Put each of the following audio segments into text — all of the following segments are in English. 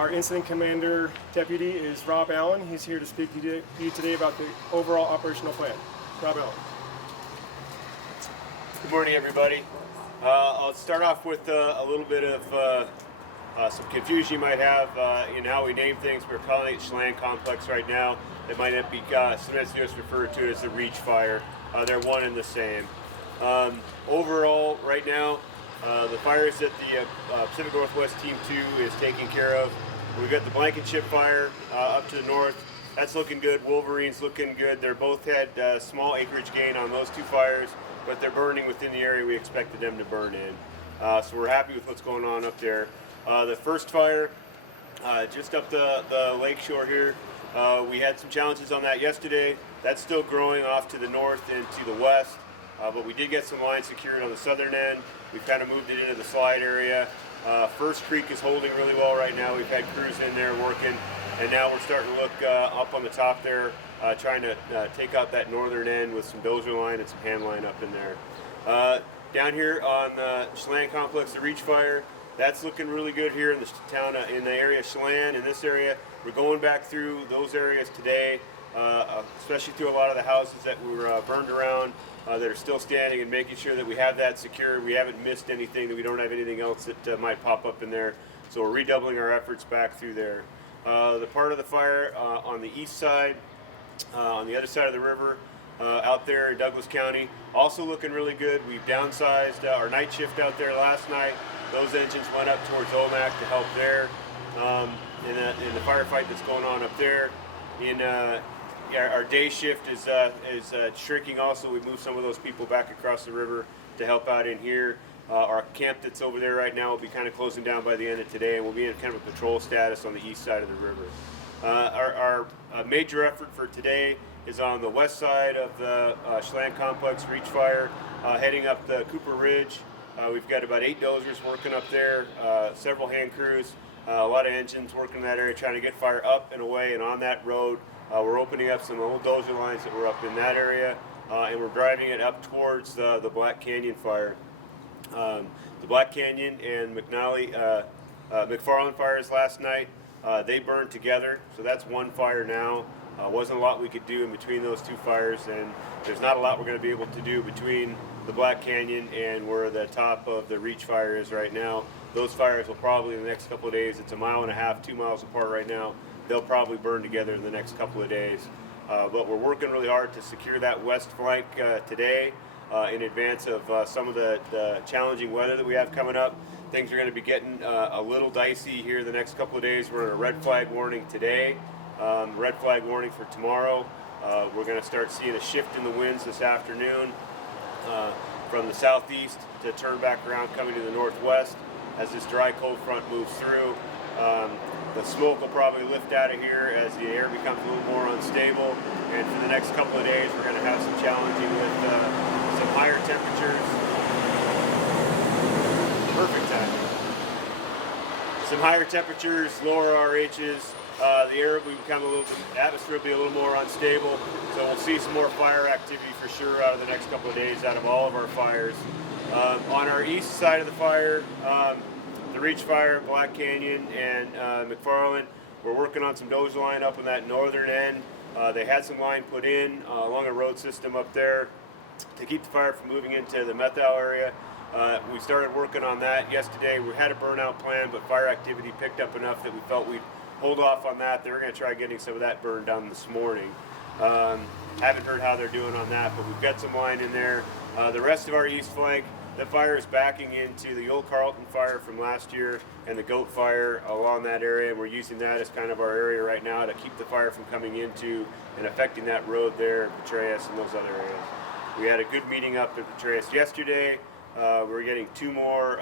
Our incident commander deputy is Rob Allen. He's here to speak to you today about the overall operational plan. Rob Allen. Good morning, everybody. I'll start off with a little bit of some confusion you might have in how we name things. We're calling it Chelan Complex right now. It might not be, sometimes just refer to it as the Reach Fire. They're one and the same. Overall, right now, the fires that the Pacific Northwest Team 2 is taking care of. We've got the Blankenship fire up to the north. That's looking good. Wolverine's looking good. They're both had small acreage gain on those two fires, but they're burning within the area we expected them to burn in. So we're happy with what's going on up there. The first fire, just up the lake shore here, we had some challenges on that yesterday. That's still growing off to the north and to the west, but we did get some lines secured on the southern end. We've kind of moved it into the slide area. First Creek is holding really well right now. We've had crews in there working, and now we're starting to look up on the top there, trying to take out that northern end with some dozer line and some hand line up in there. Down here on the Chelan Complex, the Reach Fire, that's looking really good here in the town, in the area of Chelan. In this area, we're going back through those areas today, especially through a lot of the houses that were burned around that are still standing, and making sure that we have that secured. We haven't missed anything, that we don't have anything else that might pop up in there. So we're redoubling our efforts back through there. The part of the fire on the east side, on the other side of the river, out there in Douglas County, also looking really good. We've downsized our night shift out there last night. Those engines went up towards Omac to help there in the firefight that's going on up there. Our day shift is shrinking also. We moved some of those people back across the river to help out in here. Our camp that's over there right now will be kind of closing down by the end of today, and we'll be in kind of a patrol status on the east side of the river. Our major effort for today is on the west side of the Chelan Complex Reach Fire, heading up the Cooper Ridge. We've got about 8 dozers working up there, several hand crews, a lot of engines working in that area, trying to get fire up and away and on that road. We're opening up some old dozer lines that were up in that area, and we're driving it up towards the Black Canyon fire. The Black Canyon and McFarland Fires last night, they burned together, so that's one fire now. Wasn't a lot we could do in between those two fires, and there's not a lot we're going to be able to do between the Black Canyon and where the top of the Reach Fire is right now. Those fires will probably, in the next couple of days, it's 1.5 miles, 2 miles apart right now, they'll probably burn together in the next couple of days. But we're working really hard to secure that west flank today in advance of some of the challenging weather that we have coming up. Things are going to be getting a little dicey here the next couple of days. We're in a red flag warning today, red flag warning for tomorrow. We're going to start seeing a shift in the winds this afternoon from the southeast to turn back around coming to the northwest as this dry cold front moves through. The smoke will probably lift out of here as the air becomes a little more unstable, and for the next couple of days we're going to have some challenging with some higher temperatures. Perfect timing. Some higher temperatures, lower RHs. The air will become a little bit, atmosphere will be a little more unstable, so we'll see some more fire activity for sure out of the next couple of days out of all of our fires. On our east side of the fire, the Reach Fire, Black Canyon, and McFarland, we're working on some dozer line up on that northern end. They had some line put in along a road system up there to keep the fire from moving into the Methal area. We started working on that yesterday. We had a burnout plan, but fire activity picked up enough that we felt we'd hold off on that. They were going to try getting some of that burned done this morning. Haven't heard how they're doing on that, but we've got some line in there. The rest of our east flank, the fire is backing into the old Carlton fire from last year and the Goat fire along that area, and we're using that as kind of our area right now to keep the fire from coming into and affecting that road there in Petraeus and those other areas. We had a good meeting up in Petraeus yesterday. We're getting 2 more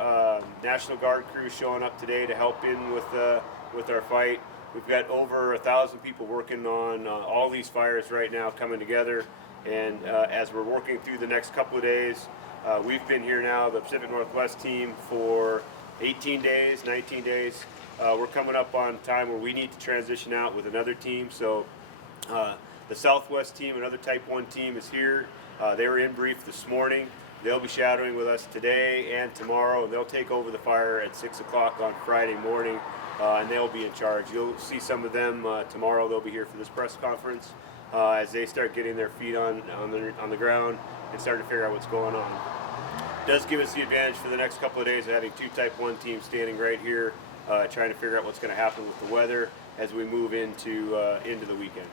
National Guard crews showing up today to help in with our fight. We've got over 1,000 people working on all these fires right now coming together, and as we're working through the next couple of days, we've been here now, the Pacific Northwest team, for 18 days, 19 days. We're coming up on time where we need to transition out with another team, so the Southwest team, another Type 1 team, is here. They were in brief this morning. They'll be shadowing with us today and tomorrow, and they'll take over the fire at 6 o'clock on Friday morning. and they'll be in charge. You'll see some of them tomorrow. They'll be here for this press conference as they start getting their feet on the ground and start to figure out what's going on. It does give us the advantage for the next couple of days of having 2 Type 1 teams standing right here, trying to figure out what's going to happen with the weather as we move into the weekend.